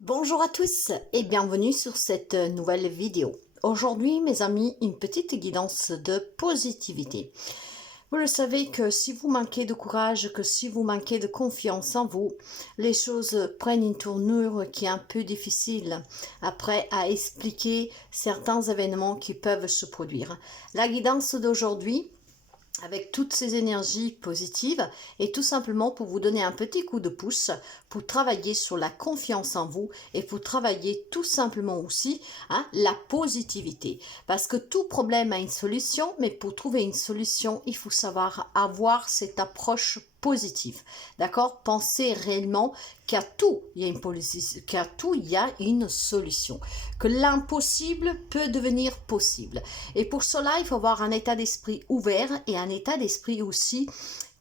Bonjour à tous et bienvenue sur cette nouvelle vidéo. Aujourd'hui, mes amis, une petite guidance de positivité. Vous le savez que si vous manquez de courage, que si vous manquez de confiance en vous, les choses prennent une tournure qui est un peu difficile après à expliquer certains événements qui peuvent se produire. La guidance d'aujourd'hui, avec toutes ces énergies positives, et tout simplement pour vous donner un petit coup de pouce pour travailler sur la confiance en vous et pour travailler tout simplement aussi la positivité. Parce que tout problème a une solution, mais pour trouver une solution, il faut savoir avoir cette approche positive. D'accord? Pensez réellement qu'à tout, il y a une politique, qu'à tout, il y a une solution. Que l'impossible peut devenir possible. Et pour cela, il faut avoir un état d'esprit ouvert et un état d'esprit aussi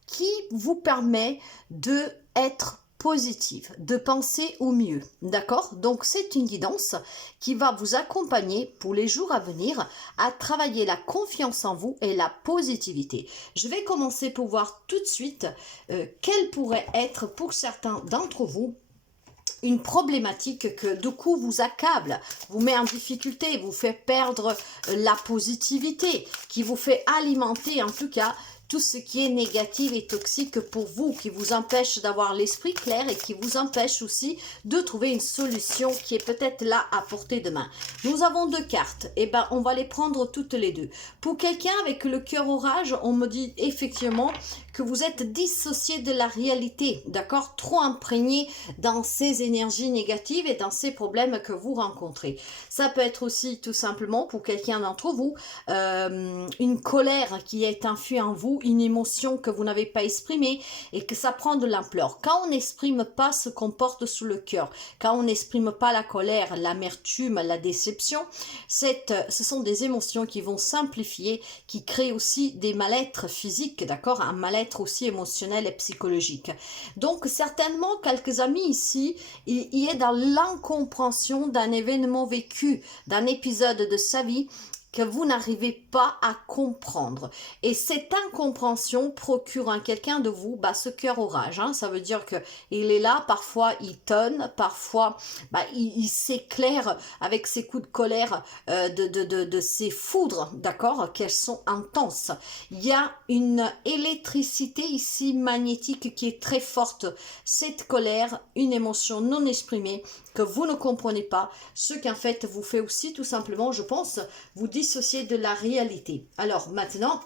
qui vous permet de être positive, de penser au mieux, d'accord? Donc c'est une guidance qui va vous accompagner pour les jours à venir à travailler la confiance en vous et la positivité. Je vais commencer pour voir tout de suite quelle pourrait être pour certains d'entre vous une problématique que du coup vous accable, vous met en difficulté, vous fait perdre la positivité, qui vous fait alimenter en tout cas tout ce qui est négatif et toxique pour vous, qui vous empêche d'avoir l'esprit clair et qui vous empêche aussi de trouver une solution qui est peut-être là à portée de main. Nous avons deux cartes, et ben on va les prendre toutes les deux. Pour quelqu'un avec le cœur orage, on me dit effectivement que vous êtes dissocié de la réalité, d'accord? Trop imprégné dans ces énergies négatives et dans ces problèmes que vous rencontrez. Ça peut être aussi tout simplement pour quelqu'un d'entre vous, une colère qui est infuse en vous, une émotion que vous n'avez pas exprimée et que ça prend de l'ampleur. Quand on n'exprime pas ce qu'on porte sous le cœur, quand on n'exprime pas la colère, l'amertume, la déception, ce sont des émotions qui vont s'amplifier, qui créent aussi des mal-être physiques, d'accord? Un mal-être aussi émotionnel et psychologique. Donc certainement quelques amis ici, il est dans l'incompréhension d'un événement vécu, d'un épisode de sa vie que vous n'arrivez pas à comprendre. Et cette incompréhension procure à quelqu'un de vous ce cœur orage. Ça veut dire qu'il est là, parfois il tonne, parfois il s'éclaire avec ses coups de colère, de ses foudres, d'accord, qu'elles sont intenses. Il y a une électricité ici magnétique qui est très forte. Cette colère, une émotion non exprimée que vous ne comprenez pas, ce qu'en fait vous fait aussi tout simplement, je pense, vous dissocier de la réalité. Alors maintenant,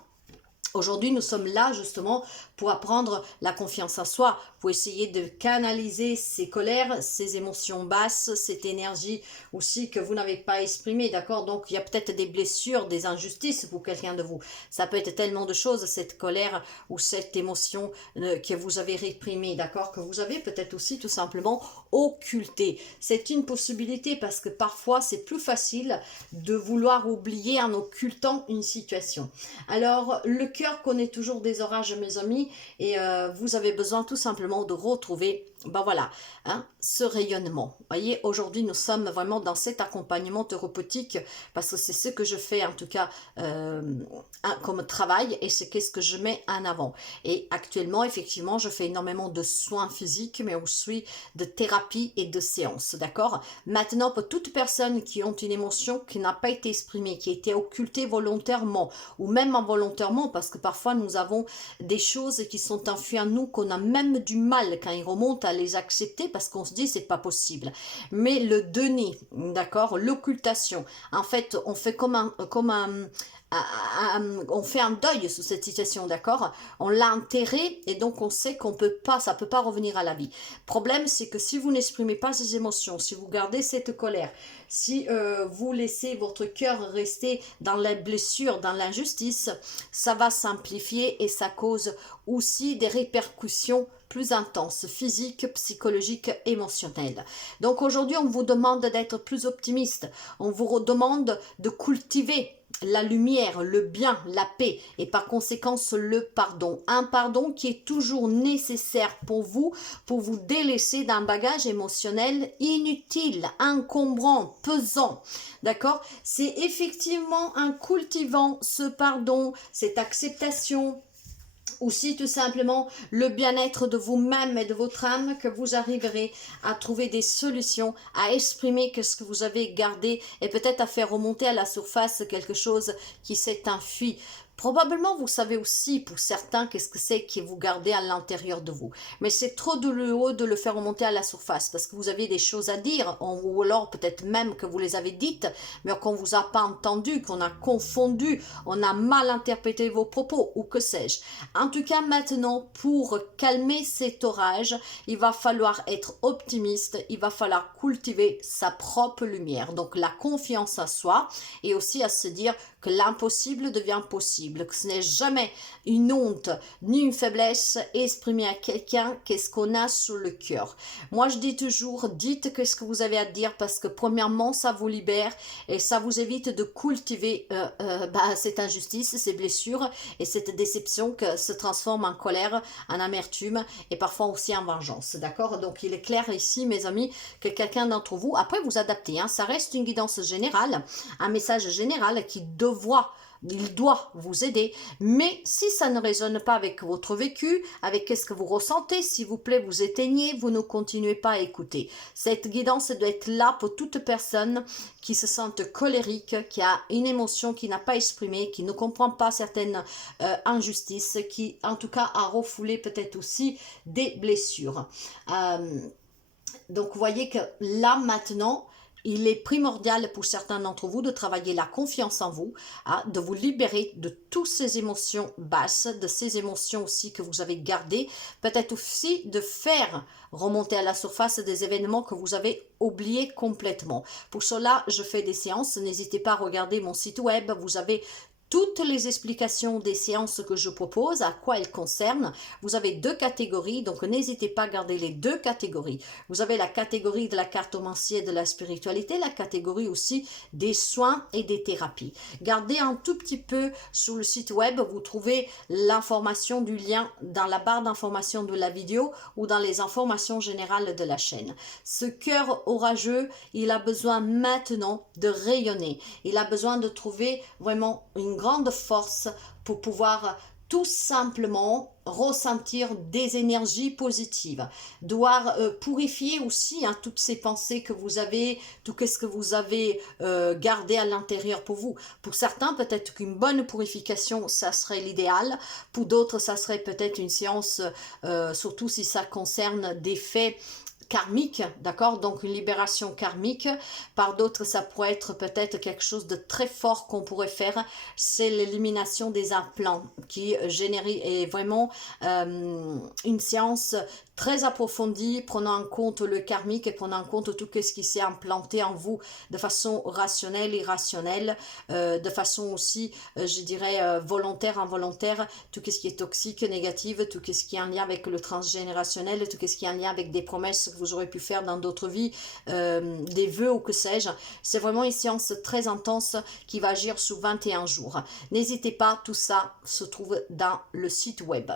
aujourd'hui, nous sommes là justement pour apprendre la confiance en soi, pour essayer de canaliser ces colères, ces émotions basses, cette énergie aussi que vous n'avez pas exprimée, d'accord? Donc, il y a peut-être des blessures, des injustices pour quelqu'un de vous. Ça peut être tellement de choses, cette colère ou cette émotion que vous avez réprimée, d'accord? Que vous avez peut-être aussi tout simplement occultée. C'est une possibilité parce que parfois, c'est plus facile de vouloir oublier en occultant une situation. Alors, le cœur connaît toujours des orages, mes amis, et vous avez besoin tout simplement de retrouver ce rayonnement. Vous voyez, aujourd'hui, nous sommes vraiment dans cet accompagnement thérapeutique parce que c'est ce que je fais en tout cas comme travail et c'est ce que je mets en avant. Et actuellement, effectivement, je fais énormément de soins physiques, mais aussi de thérapie et de séances, d'accord? Maintenant, pour toute personne qui ont une émotion qui n'a pas été exprimée, qui a été occultée volontairement ou même involontairement, parce que parfois nous avons des choses qui sont enfuies en nous, qu'on a même du mal quand ils remontent à les accepter parce qu'on se dit c'est pas possible. Mais le déni, d'accord, l'occultation, en fait, on fait on fait un deuil sur cette situation, d'accord? On l'a enterré et donc on sait qu'on peut pas, ça peut pas revenir à la vie. Problème, c'est que si vous n'exprimez pas ces émotions, si vous gardez cette colère, si vous laissez votre cœur rester dans la blessure, dans l'injustice, ça va s'amplifier et ça cause aussi des répercussions plus intenses, physiques, psychologiques, émotionnelles. Donc aujourd'hui, on vous demande d'être plus optimiste, on vous demande de cultiver la lumière, le bien, la paix et par conséquent le pardon. Un pardon qui est toujours nécessaire pour vous délaisser d'un bagage émotionnel inutile, encombrant, pesant. D'accord? C'est effectivement en cultivant ce pardon, cette acceptation, Aussi tout simplement le bien-être de vous-même et de votre âme, que vous arriverez à trouver des solutions, à exprimer que ce que vous avez gardé et peut-être à faire remonter à la surface quelque chose qui s'est enfui. Probablement, vous savez aussi, pour certains, qu'est-ce que c'est que vous gardez à l'intérieur de vous. Mais c'est trop douloureux de le faire remonter à la surface parce que vous avez des choses à dire, ou alors peut-être même que vous les avez dites, mais qu'on ne vous a pas entendu, qu'on a confondu, on a mal interprété vos propos, ou que sais-je. En tout cas, maintenant, pour calmer cet orage, il va falloir être optimiste, il va falloir cultiver sa propre lumière. Donc, la confiance en soi et aussi à se dire que l'impossible devient possible, que ce n'est jamais une honte ni une faiblesse exprimer à quelqu'un qu'est-ce qu'on a sur le cœur. Moi, je dis toujours, dites ce que vous avez à dire parce que premièrement, ça vous libère et ça vous évite de cultiver cette injustice, ces blessures et cette déception qui se transforme en colère, en amertume et parfois aussi en vengeance. D'accord? Donc, il est clair ici, mes amis, que quelqu'un d'entre vous, après vous adaptez, hein, ça reste une guidance générale, un message général qui il doit vous aider, mais si ça ne résonne pas avec votre vécu, avec ce que vous ressentez, s'il vous plaît, vous éteignez, vous ne continuez pas à écouter. Cette guidance doit être là pour toute personne qui se sente colérique, qui a une émotion qui n'a pas exprimée, qui ne comprend pas certaines injustices, qui en tout cas a refoulé peut-être aussi des blessures. Donc vous voyez que là maintenant, il est primordial pour certains d'entre vous de travailler la confiance en vous, hein, de vous libérer de toutes ces émotions basses, de ces émotions aussi que vous avez gardées, peut-être aussi de faire remonter à la surface des événements que vous avez oubliés complètement. Pour cela, je fais des séances, n'hésitez pas à regarder mon site web, vous avez toutes les explications des séances que je propose, à quoi elles concernent. Vous avez deux catégories, donc n'hésitez pas à garder les deux catégories. Vous avez la catégorie de la cartomancie et de la spiritualité, la catégorie aussi des soins et des thérapies. Gardez un tout petit peu sur le site web, vous trouvez l'information du lien dans la barre d'information de la vidéo ou dans les informations générales de la chaîne. Ce cœur orageux, il a besoin maintenant de rayonner. Il a besoin de trouver vraiment une grande force pour pouvoir tout simplement ressentir des énergies positives, doit purifier aussi hein, toutes ces pensées que vous avez, tout ce que vous avez gardé à l'intérieur pour vous. Pour certains, peut-être qu'une bonne purification, ça serait l'idéal. Pour d'autres, ça serait peut-être une séance, surtout si ça concerne des faits karmique, d'accord, donc une libération karmique. Par d'autres, ça pourrait être peut-être quelque chose de très fort qu'on pourrait faire, c'est l'élimination des implants qui génère est vraiment une séance très approfondie, prenant en compte le karmique et prenant en compte tout ce qui s'est implanté en vous de façon rationnelle, irrationnelle, de façon aussi, je dirais, volontaire, involontaire, tout ce qui est toxique, négative, tout ce qui est en lien avec le transgénérationnel, tout ce qui est en lien avec des promesses que vous aurez pu faire dans d'autres vies, des vœux ou que sais-je. C'est vraiment une séance très intense qui va agir sous 21 jours. N'hésitez pas, tout ça se trouve dans le site web.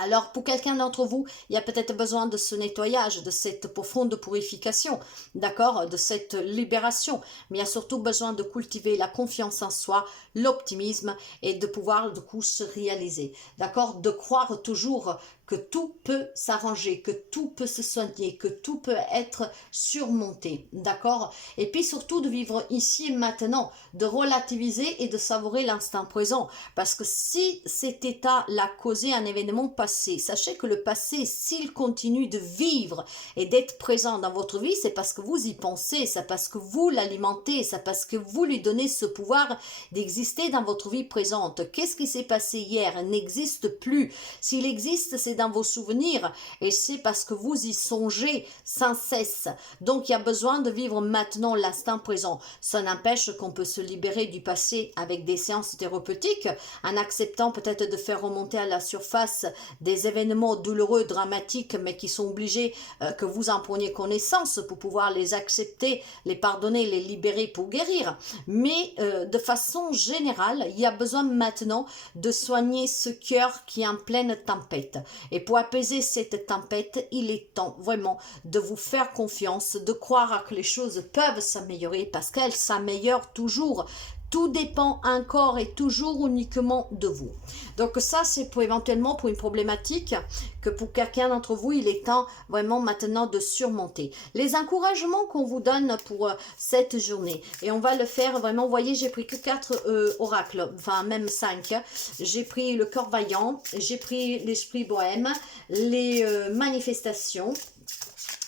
Alors, pour quelqu'un d'entre vous, il y a peut-être besoin de ce nettoyage, de cette profonde purification, d'accord, de cette libération. Mais il y a surtout besoin de cultiver la confiance en soi, l'optimisme et de pouvoir, du coup, se réaliser, d'accord, de croire toujours que tout peut s'arranger, que tout peut se soigner, que tout peut être surmonté, d'accord? Et puis surtout de vivre ici et maintenant, de relativiser et de savourer l'instant présent. Parce que si cet état l'a causé un événement passé, sachez que le passé, s'il continue de vivre et d'être présent dans votre vie, c'est parce que vous y pensez, c'est parce que vous l'alimentez, c'est parce que vous lui donnez ce pouvoir d'exister dans votre vie présente. Qu'est-ce qui s'est passé hier n'existe plus. S'il existe, c'est dans vos souvenirs et c'est parce que vous y songez sans cesse. Donc il y a besoin de vivre maintenant l'instant présent. Ça n'empêche qu'on peut se libérer du passé avec des séances thérapeutiques en acceptant peut-être de faire remonter à la surface des événements douloureux, dramatiques, mais qui sont obligés que vous en preniez connaissance pour pouvoir les accepter, les pardonner, les libérer pour guérir. Mais de façon générale, il y a besoin maintenant de soigner ce cœur qui est en pleine tempête. Et pour apaiser cette tempête, il est temps vraiment de vous faire confiance, de croire que les choses peuvent s'améliorer parce qu'elles s'améliorent toujours. Tout dépend encore et toujours uniquement de vous. Donc ça, c'est pour éventuellement pour une problématique que pour quelqu'un d'entre vous, il est temps vraiment maintenant de surmonter. Les encouragements qu'on vous donne pour cette journée, et on va le faire vraiment, vous voyez, j'ai pris que 4 oracles, enfin même 5. J'ai pris le corps vaillant, j'ai pris l'esprit bohème, les manifestations,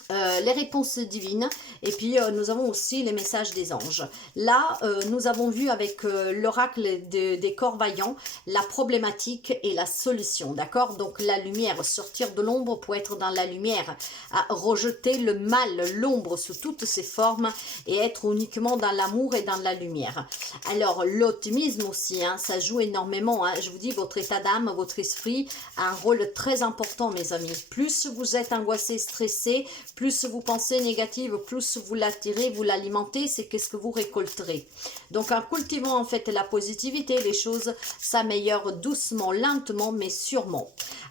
les réponses divines, et puis nous avons aussi les messages des anges. Là, nous avons vu avec l'oracle des corps vaillants la problématique et la solution, d'accord? Donc la lumière, sortir de l'ombre pour être dans la lumière, à rejeter le mal, l'ombre sous toutes ses formes et être uniquement dans l'amour et dans la lumière. Alors l'optimisme aussi, hein, ça joue énormément, hein. Je vous dis, votre état d'âme, votre esprit a un rôle très important, mes amis. Plus vous êtes angoissé, stressé, plus vous pensez négative, plus vous l'attirez, vous l'alimentez, c'est qu'est-ce que vous récolterez. Donc en cultivant en fait la positivité, les choses s'améliorent doucement, lentement, mais sûrement.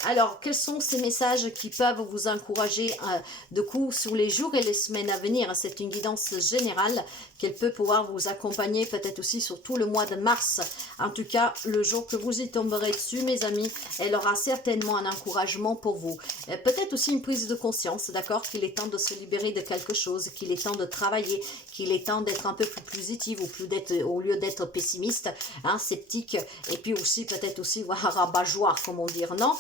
Alors, quels sont ces messages qui peuvent vous encourager de coup sur les jours et les semaines à venir? C'est une guidance générale qu'elle peut pouvoir vous accompagner peut-être aussi sur tout le mois de mars. En tout cas, le jour que vous y tomberez dessus, mes amis, elle aura certainement un encouragement pour vous. Peut-être aussi une prise de conscience, d'accord, qu'il est temps de se libérer de quelque chose, qu'il est temps de travailler, qu'il est temps d'être un peu plus positif ou plus au lieu d'être pessimiste, hein, sceptique, et puis aussi peut-être aussi rabat-joie, comme on dit, non?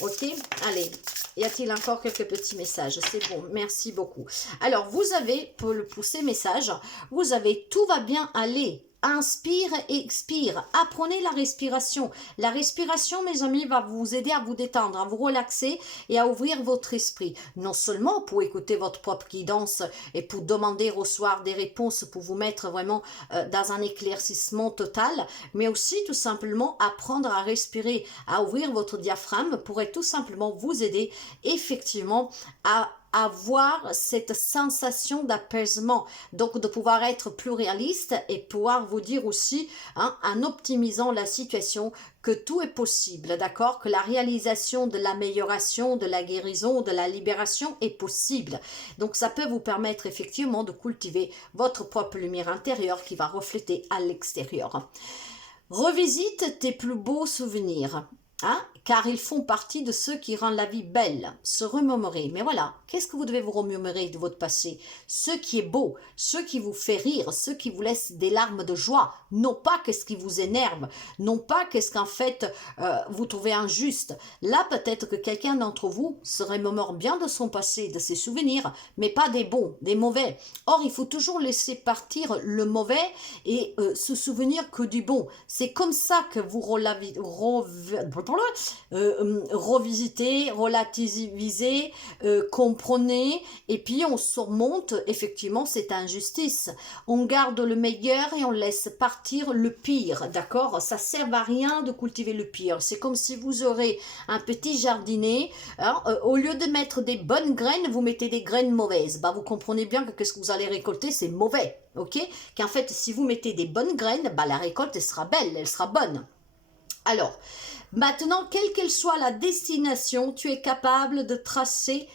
Ok, allez, y a-t-il encore quelques petits messages? C'est bon, merci beaucoup. Alors, vous avez, pour ces messages, vous avez « tout va bien aller ». Inspire et expire. Apprenez la respiration. La respiration, mes amis, va vous aider à vous détendre, à vous relaxer et à ouvrir votre esprit. Non seulement pour écouter votre propre guidance et pour demander au soir des réponses pour vous mettre vraiment dans un éclaircissement total, mais aussi tout simplement apprendre à respirer, à ouvrir votre diaphragme pourrait tout simplement vous aider effectivement à avoir cette sensation d'apaisement, donc de pouvoir être plus réaliste et pouvoir vous dire aussi, hein, en optimisant la situation, que tout est possible, d'accord, que la réalisation de l'amélioration, de la guérison, de la libération est possible. Donc ça peut vous permettre effectivement de cultiver votre propre lumière intérieure qui va refléter à l'extérieur. Revisite tes plus beaux souvenirs. Hein, car ils font partie de ceux qui rendent la vie belle, se remémorer. Mais voilà, qu'est-ce que vous devez vous remémorer de votre passé? Ce qui est beau, ce qui vous fait rire, ce qui vous laisse des larmes de joie, non pas qu'est-ce qui vous énerve, non pas qu'est-ce qu'en fait vous trouvez injuste. Là, peut-être que quelqu'un d'entre vous se remémore bien de son passé, de ses souvenirs, mais pas des bons, des mauvais. Or, il faut toujours laisser partir le mauvais et se souvenir que du bon. C'est comme ça que vous revisiter, relativiser, comprenez, et puis on surmonte effectivement cette injustice. On garde le meilleur et on laisse partir le pire, d'accord? Ça sert à rien de cultiver le pire. C'est comme si vous aurez un petit jardinier, hein, au lieu de mettre des bonnes graines, vous mettez des graines mauvaises. Bah, vous comprenez bien que ce que vous allez récolter, c'est mauvais, ok? Qu'en fait, si vous mettez des bonnes graines, bah, la récolte, elle sera belle, elle sera bonne. Alors, maintenant, quelle qu'elle soit la destination, tu es capable de tracer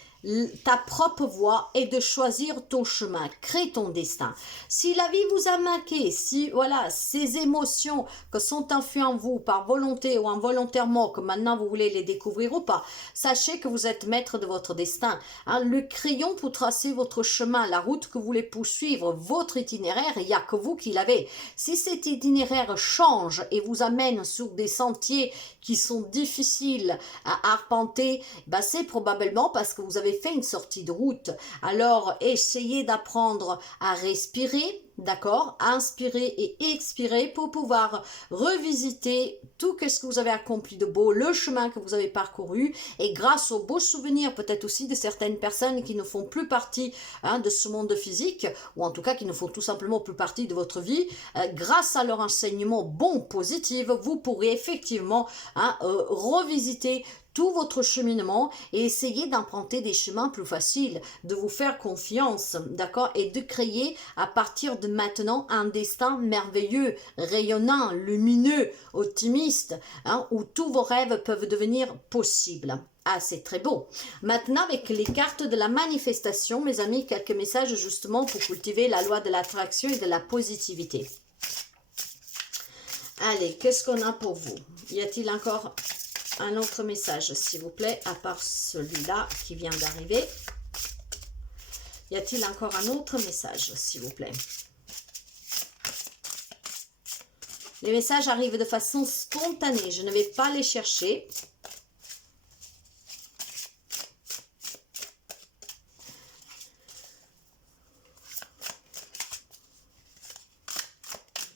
ta propre voie et de choisir ton chemin, crée ton destin. Si la vie vous a marqué, si voilà, ces émotions que sont enfuies en vous par volonté ou involontairement, que maintenant vous voulez les découvrir ou pas, sachez que vous êtes maître de votre destin. Hein, le crayon pour tracer votre chemin, la route que vous voulez poursuivre, votre itinéraire, il n'y a que vous qui l'avez. Si cet itinéraire change et vous amène sur des sentiers qui sont difficiles à arpenter, bah c'est probablement parce que vous avez fait une sortie de route. Alors, essayez d'apprendre à respirer, d'accord, inspirer et expirer pour pouvoir revisiter tout ce que vous avez accompli de beau, le chemin que vous avez parcouru, et grâce aux beaux souvenirs peut-être aussi de certaines personnes qui ne font plus partie, hein, de ce monde physique, ou en tout cas qui ne font tout simplement plus partie de votre vie, grâce à leur enseignement bon, positif, vous pourrez effectivement, hein, revisiter tout votre cheminement et essayer d'emprunter des chemins plus faciles, de vous faire confiance, d'accord, et de créer à partir de maintenant un destin merveilleux, rayonnant, lumineux, optimiste, hein, où tous vos rêves peuvent devenir possibles. Ah, c'est très beau. Maintenant, avec les cartes de la manifestation, mes amis, quelques messages justement pour cultiver la loi de l'attraction et de la positivité. Allez, qu'est-ce qu'on a pour vous? Y a-t-il encore un autre message, s'il vous plaît, à part celui-là qui vient d'arriver? Y a-t-il encore un autre message, s'il vous plaît? Les messages arrivent de façon spontanée. Je ne vais pas les chercher.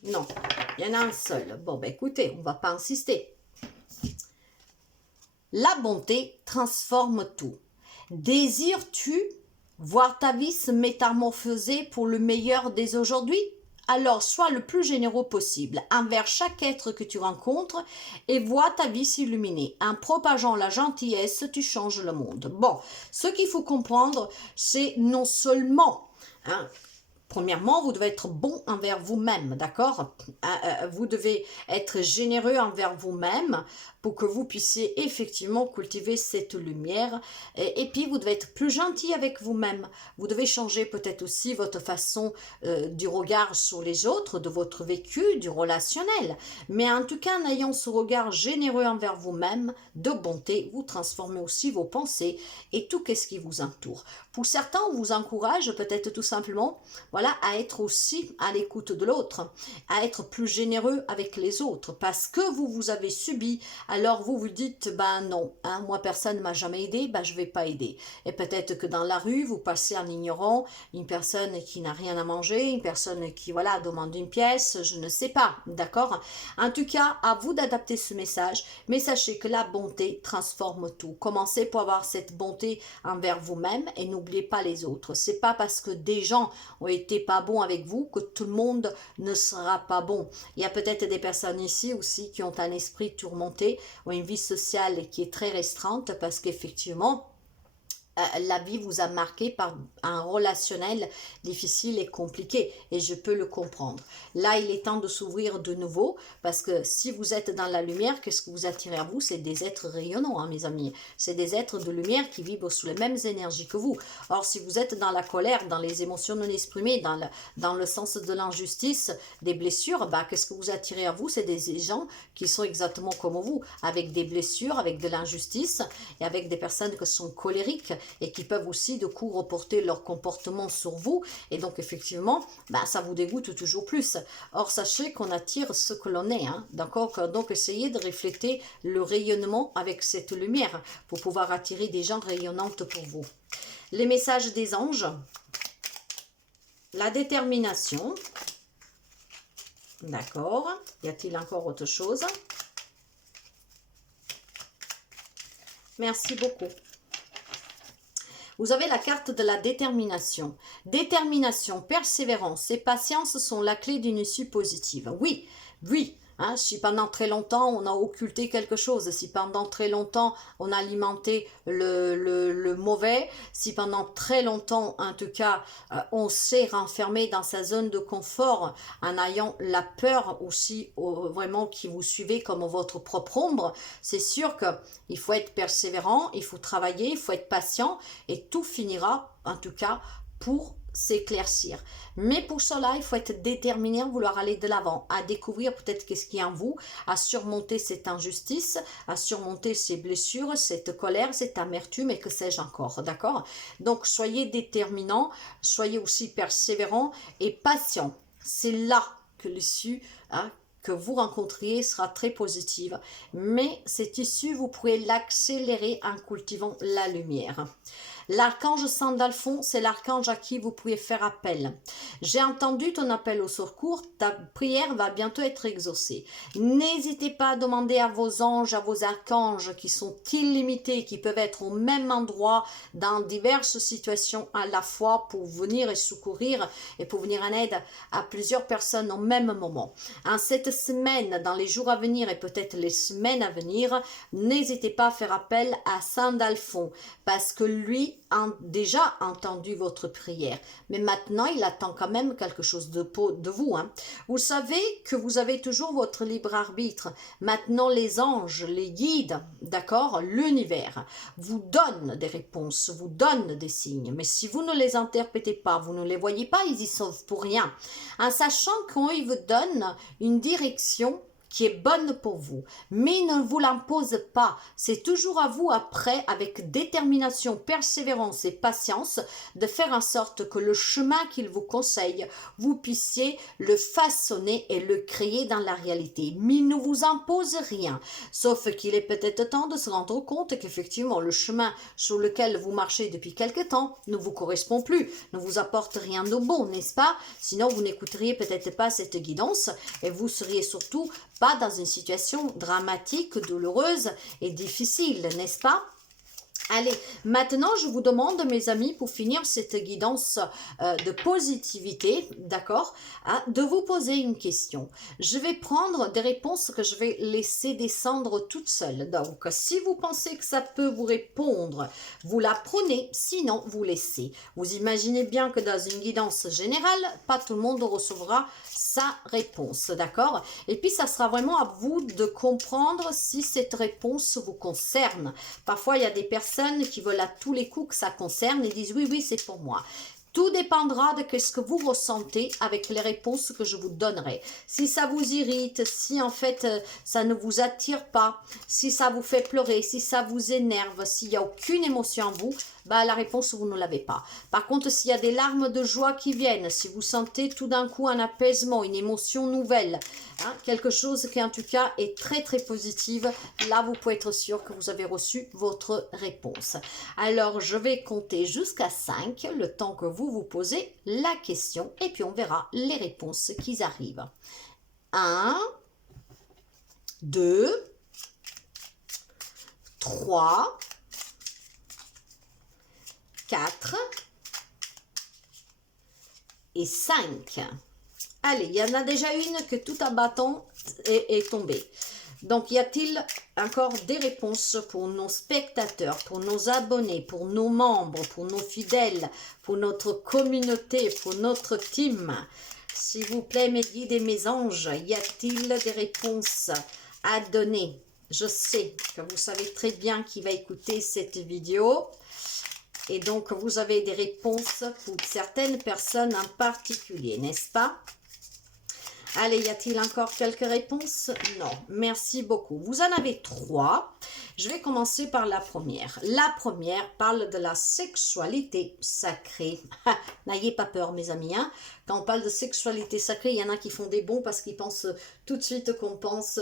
Non, il y en a un seul. Bon, ben écoutez, on ne va pas insister. La bonté transforme tout. Désires-tu voir ta vie se métamorphoser pour le meilleur dès aujourd'hui? Alors, sois le plus généreux possible envers chaque être que tu rencontres et vois ta vie s'illuminer. En propageant la gentillesse, tu changes le monde. Bon, ce qu'il faut comprendre, c'est non seulement... Premièrement, vous devez être bon envers vous-même, d'accord? Vous devez être généreux envers vous-même pour que vous puissiez effectivement cultiver cette lumière. Et puis, vous devez être plus gentil avec vous-même. Vous devez changer peut-être aussi votre façon du regard sur les autres, de votre vécu, du relationnel. Mais en tout cas, en ayant ce regard généreux envers vous-même, de bonté, vous transformez aussi vos pensées et tout ce qui vous entoure. Pour certains, on vous encourage peut-être tout simplement, voilà, à être aussi à l'écoute de l'autre, à être plus généreux avec les autres, parce que vous avez subi, alors vous vous dites, ben non, moi personne ne m'a jamais aidé, ben je vais pas aider. Et peut-être que dans la rue, vous passez en ignorant une personne qui n'a rien à manger, une personne qui, voilà, demande une pièce, je ne sais pas, d'accord? En tout cas, à vous d'adapter ce message, mais sachez que la bonté transforme tout. Commencez pour avoir cette bonté envers vous-même et n'oubliez pas les autres. C'est pas parce que des gens ont été pas bons avec vous que tout le monde ne sera pas bon. Il y a peut-être des personnes ici aussi qui ont un esprit tourmenté ou une vie sociale qui est très restreinte parce qu'effectivement, la vie vous a marqué par un relationnel difficile et compliqué et je peux le comprendre. Là, il est temps de s'ouvrir de nouveau parce que si vous êtes dans la lumière, qu'est-ce que vous attirez à vous? C'est des êtres rayonnants, hein, mes amis. C'est des êtres de lumière qui vibrent sous les mêmes énergies que vous. Or, si vous êtes dans la colère, dans les émotions non exprimées, dans le sens de l'injustice, des blessures, bah, qu'est-ce que vous attirez à vous? C'est des gens qui sont exactement comme vous, avec des blessures, avec de l'injustice et avec des personnes qui sont colériques et qui peuvent aussi de coup reporter leur comportement sur vous et donc effectivement ben, ça vous dégoûte toujours plus. Or sachez qu'on attire ce que l'on est, hein, d'accord? Donc essayez de refléter le rayonnement avec cette lumière pour pouvoir attirer des gens rayonnantes pour vous. Les messages des anges, la détermination, d'accord? Y a-t-il encore autre chose? Merci beaucoup. Vous avez la carte de la détermination. Détermination, persévérance et patience sont la clé d'une issue positive. Oui, oui. Hein, si pendant très longtemps on a occulté quelque chose, si pendant très longtemps on a alimenté le mauvais, si pendant très longtemps en tout cas on s'est renfermé dans sa zone de confort en ayant la peur aussi vraiment qui vous suivez comme votre propre ombre, c'est sûr qu'il faut être persévérant, il faut travailler, il faut être patient et tout finira en tout cas pour s'éclaircir. Mais pour cela, il faut être déterminé à vouloir aller de l'avant, à découvrir peut-être qu'est-ce qui est en vous, à surmonter cette injustice, à surmonter ces blessures, cette colère, cette amertume et que sais-je encore, d'accord? Donc, soyez déterminants, soyez aussi persévérants et patients. C'est là que l'issue, hein, que vous rencontriez sera très positive. Mais cette issue, vous pourrez l'accélérer en cultivant la lumière. L'archange Sandalphon, c'est l'archange à qui vous pouvez faire appel. J'ai entendu ton appel au secours, ta prière va bientôt être exaucée. N'hésitez pas à demander à vos anges, à vos archanges qui sont illimités, qui peuvent être au même endroit dans diverses situations à la fois pour venir et secourir et pour venir en aide à plusieurs personnes au même moment. En cette semaine, dans les jours à venir et peut-être les semaines à venir, n'hésitez pas à faire appel à Sandalphon parce que lui a déjà entendu votre prière. Mais maintenant, il attend quand même quelque chose de vous. Hein. Vous savez que vous avez toujours votre libre arbitre. Maintenant, les anges, les guides, d'accord, l'univers, vous donnent des réponses, vous donnent des signes. Mais si vous ne les interprétez pas, vous ne les voyez pas, ils y sont pour rien. En sachant qu'ils vous donnent une direction qui est bonne pour vous, mais ne vous l'impose pas. C'est toujours à vous après, avec détermination, persévérance et patience, de faire en sorte que le chemin qu'il vous conseille, vous puissiez le façonner et le créer dans la réalité. Mais il ne vous impose rien, sauf qu'il est peut-être temps de se rendre compte qu'effectivement le chemin sur lequel vous marchez depuis quelque temps ne vous correspond plus, ne vous apporte rien de bon, n'est-ce pas? Sinon vous n'écouteriez peut-être pas cette guidance et vous seriez surtout pas dans une situation dramatique, douloureuse et difficile, n'est-ce pas? Allez, maintenant je vous demande, mes amis, pour finir cette guidance de positivité, d'accord, de vous poser une question. Je vais prendre des réponses que je vais laisser descendre toutes seules. Donc, si vous pensez que ça peut vous répondre, vous la prenez, sinon vous laissez. Vous imaginez bien que dans une guidance générale, pas tout le monde recevra sa réponse, d'accord? Et puis, ça sera vraiment à vous de comprendre si cette réponse vous concerne. Parfois, il y a des personnes qui veulent à tous les coups que ça concerne et disent oui, oui, c'est pour moi. Tout dépendra de ce que vous ressentez avec les réponses que je vous donnerai. Si ça vous irrite, si en fait ça ne vous attire pas, si ça vous fait pleurer, si ça vous énerve, s'il n'y a aucune émotion en vous, bah, la réponse, vous ne l'avez pas. Par contre, s'il y a des larmes de joie qui viennent, si vous sentez tout d'un coup un apaisement, une émotion nouvelle, quelque chose qui en tout cas est très très positive, là vous pouvez être sûr que vous avez reçu votre réponse. Alors, je vais compter jusqu'à 5, le temps que vous posez la question, et puis on verra les réponses qui arrivent. 1, 2, 3, 4 et 5. Allez, il y en a déjà une que tout en bâton est tombée. Donc, y a-t-il encore des réponses pour nos spectateurs, pour nos abonnés, pour nos membres, pour nos fidèles, pour notre communauté, pour notre team? S'il vous plaît, mes guides et mes anges, y a-t-il des réponses à donner? Je sais que vous savez très bien qui va écouter cette vidéo. Et donc, vous avez des réponses pour certaines personnes en particulier, n'est-ce pas? Allez, y a-t-il encore quelques réponses? Non, merci beaucoup. Vous en avez 3. Je vais commencer par la première. La première parle de la sexualité sacrée. N'ayez pas peur, mes amis. Quand on parle de sexualité sacrée, il y en a qui font des bons parce qu'ils pensent tout de suite qu'on pense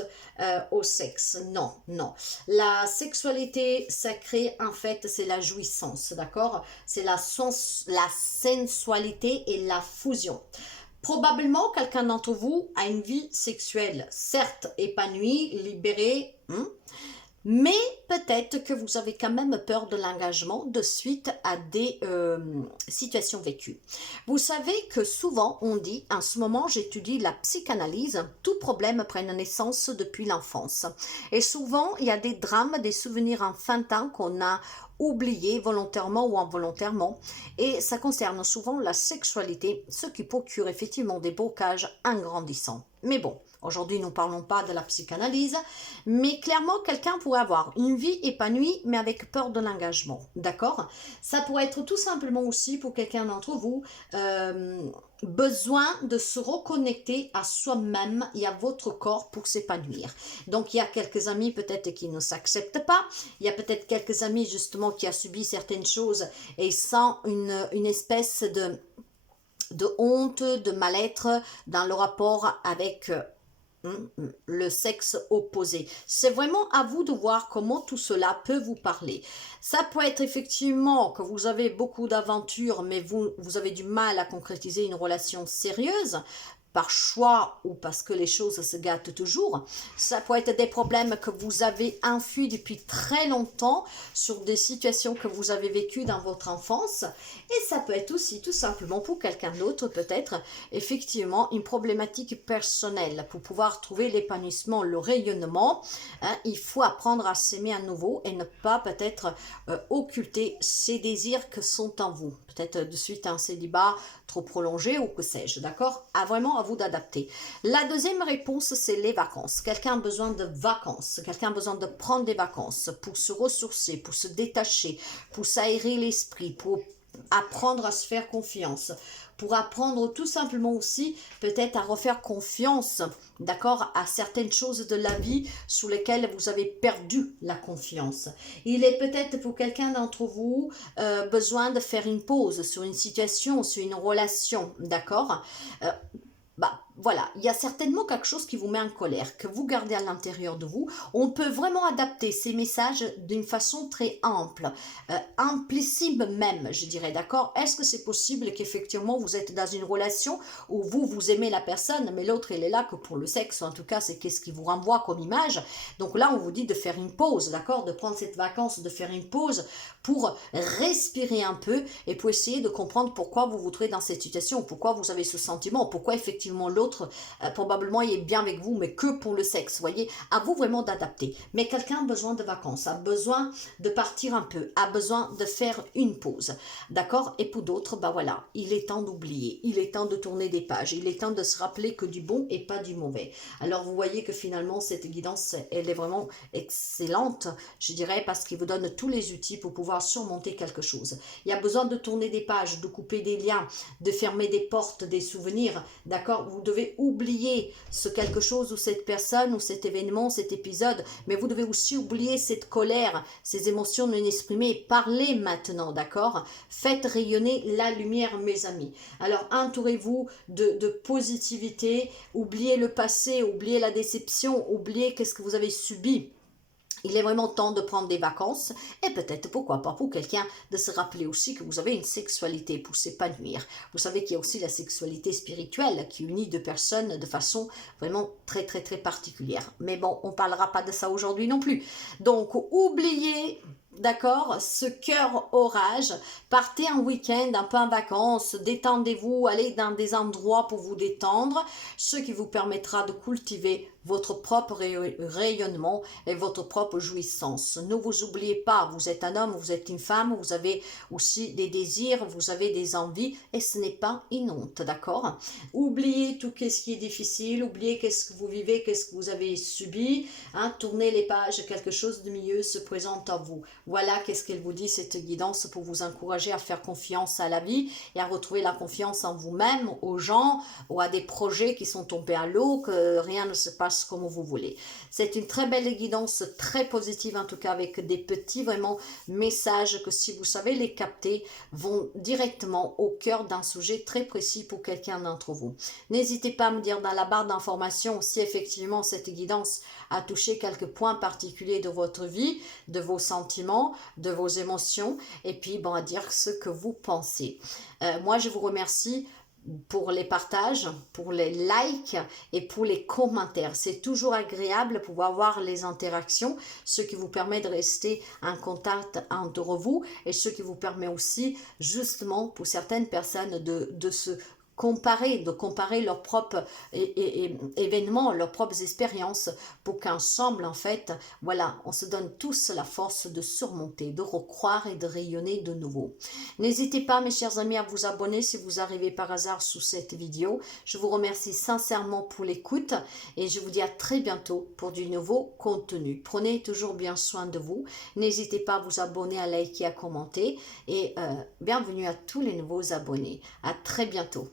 au sexe. Non, non. La sexualité sacrée, en fait, c'est la jouissance, d'accord? C'est la sensualité et la fusion. Probablement, quelqu'un d'entre vous a une vie sexuelle, certes épanouie, libérée, mais peut-être que vous avez quand même peur de l'engagement de suite à des situations vécues. Vous savez que souvent on dit, en ce moment j'étudie la psychanalyse, tout problème prend naissance depuis l'enfance. Et souvent il y a des drames, des souvenirs enfantins qu'on a oubliés volontairement ou involontairement. Et ça concerne souvent la sexualité, ce qui procure effectivement des blocages en grandissant. Mais bon, aujourd'hui, nous ne parlons pas de la psychanalyse, mais clairement, quelqu'un pourrait avoir une vie épanouie, mais avec peur de l'engagement, d'accord? Ça pourrait être tout simplement aussi pour quelqu'un d'entre vous, besoin de se reconnecter à soi-même et à votre corps pour s'épanouir. Donc, il y a quelques amis peut-être qui ne s'acceptent pas, il y a peut-être quelques amis justement qui ont subi certaines choses et sentent une espèce de honte, de mal-être dans le rapport avec le sexe opposé. C'est vraiment à vous de voir comment tout cela peut vous parler. Ça peut être effectivement que vous avez beaucoup d'aventures, mais vous avez du mal à concrétiser une relation sérieuse, par choix ou parce que les choses se gâtent toujours. Ça peut être des problèmes que vous avez enfui depuis très longtemps sur des situations que vous avez vécues dans votre enfance. Et ça peut être aussi tout simplement pour quelqu'un d'autre peut-être effectivement une problématique personnelle. Pour pouvoir trouver l'épanouissement, le rayonnement, il faut apprendre à s'aimer à nouveau et ne pas peut-être occulter ces désirs que sont en vous. Peut-être de suite un célibat trop prolongé ou que sais-je, d'accord? Vraiment à vous d'adapter. La deuxième réponse, c'est les vacances. Quelqu'un a besoin de vacances, quelqu'un a besoin de prendre des vacances pour se ressourcer, pour se détacher, pour s'aérer l'esprit, pour apprendre à se faire confiance, pour apprendre tout simplement aussi peut-être à refaire confiance, d'accord, à certaines choses de la vie sous lesquelles vous avez perdu la confiance. Il est peut-être pour quelqu'un d'entre vous besoin de faire une pause sur une situation, sur une relation, d'accord. Bah voilà, il y a certainement quelque chose qui vous met en colère, que vous gardez à l'intérieur de vous. On peut vraiment adapter ces messages d'une façon très ample, implicite même, je dirais, d'accord? Est-ce que c'est possible qu'effectivement vous êtes dans une relation où vous aimez la personne, mais l'autre elle est là que pour le sexe, en tout cas c'est qu'est-ce qui vous renvoie comme image. Donc là on vous dit de faire une pause, d'accord? De prendre cette vacance, de faire une pause pour respirer un peu et pour essayer de comprendre pourquoi vous vous trouvez dans cette situation, pourquoi vous avez ce sentiment, pourquoi effectivement l'autre probablement il est bien avec vous mais que pour le sexe, voyez, à vous vraiment d'adapter. Mais quelqu'un a besoin de vacances, a besoin de partir un peu, a besoin de faire une pause, d'accord? Et pour d'autres, bah voilà, il est temps d'oublier, il est temps de tourner des pages, il est temps de se rappeler que du bon et pas du mauvais. Alors vous voyez que finalement cette guidance elle est vraiment excellente, je dirais, parce qu'il vous donne tous les outils pour pouvoir surmonter quelque chose. Il y a besoin de tourner des pages, de couper des liens, de fermer des portes, des souvenirs, d'accord? Vous devez oublier ce quelque chose ou cette personne ou cet événement, cet épisode, mais vous devez aussi oublier cette colère, ces émotions non exprimées. Parlez maintenant, d'accord? Faites rayonner la lumière, mes amis. Alors, entourez-vous de positivité, oubliez le passé, oubliez la déception, oubliez qu'est-ce que vous avez subi. Il est vraiment temps de prendre des vacances et peut-être, pourquoi pas, pour quelqu'un de se rappeler aussi que vous avez une sexualité pour s'épanouir. Vous savez qu'il y a aussi la sexualité spirituelle qui unit deux personnes de façon vraiment très très très particulière. Mais bon, on ne parlera pas de ça aujourd'hui non plus. Donc, oubliez... D'accord, ce cœur orage, partez en week-end, un peu en vacances, détendez-vous, allez dans des endroits pour vous détendre, ce qui vous permettra de cultiver votre propre rayonnement et votre propre jouissance. Ne vous oubliez pas, vous êtes un homme, vous êtes une femme, vous avez aussi des désirs, vous avez des envies et ce n'est pas une honte, d'accord? Oubliez tout ce qui est difficile, oubliez qu'est-ce que vous vivez, qu'est-ce que vous avez subi, hein, tournez les pages, quelque chose de mieux se présente à vous. Voilà qu'est-ce qu'elle vous dit, cette guidance, pour vous encourager à faire confiance à la vie et à retrouver la confiance en vous-même, aux gens ou à des projets qui sont tombés à l'eau, que rien ne se passe comme vous voulez. C'est une très belle guidance, très positive en tout cas, avec des petits vraiment messages que si vous savez les capter, vont directement au cœur d'un sujet très précis pour quelqu'un d'entre vous. N'hésitez pas à me dire dans la barre d'informations si effectivement cette guidance a touché quelques points particuliers de votre vie, de vos sentiments, de vos émotions, et puis bon, à dire ce que vous pensez. Moi, je vous remercie pour les partages, pour les likes et pour les commentaires. C'est toujours agréable de pouvoir voir les interactions, ce qui vous permet de rester en contact entre vous et ce qui vous permet aussi, justement, pour certaines personnes, de se de comparer leurs propres événements, leurs propres expériences, pour qu'ensemble, en fait, voilà, on se donne tous la force de surmonter, de recroire et de rayonner de nouveau. N'hésitez pas, mes chers amis, à vous abonner si vous arrivez par hasard sous cette vidéo. Je vous remercie sincèrement pour l'écoute et je vous dis à très bientôt pour du nouveau contenu. Prenez toujours bien soin de vous. N'hésitez pas à vous abonner, à liker, à commenter et bienvenue à tous les nouveaux abonnés. À très bientôt.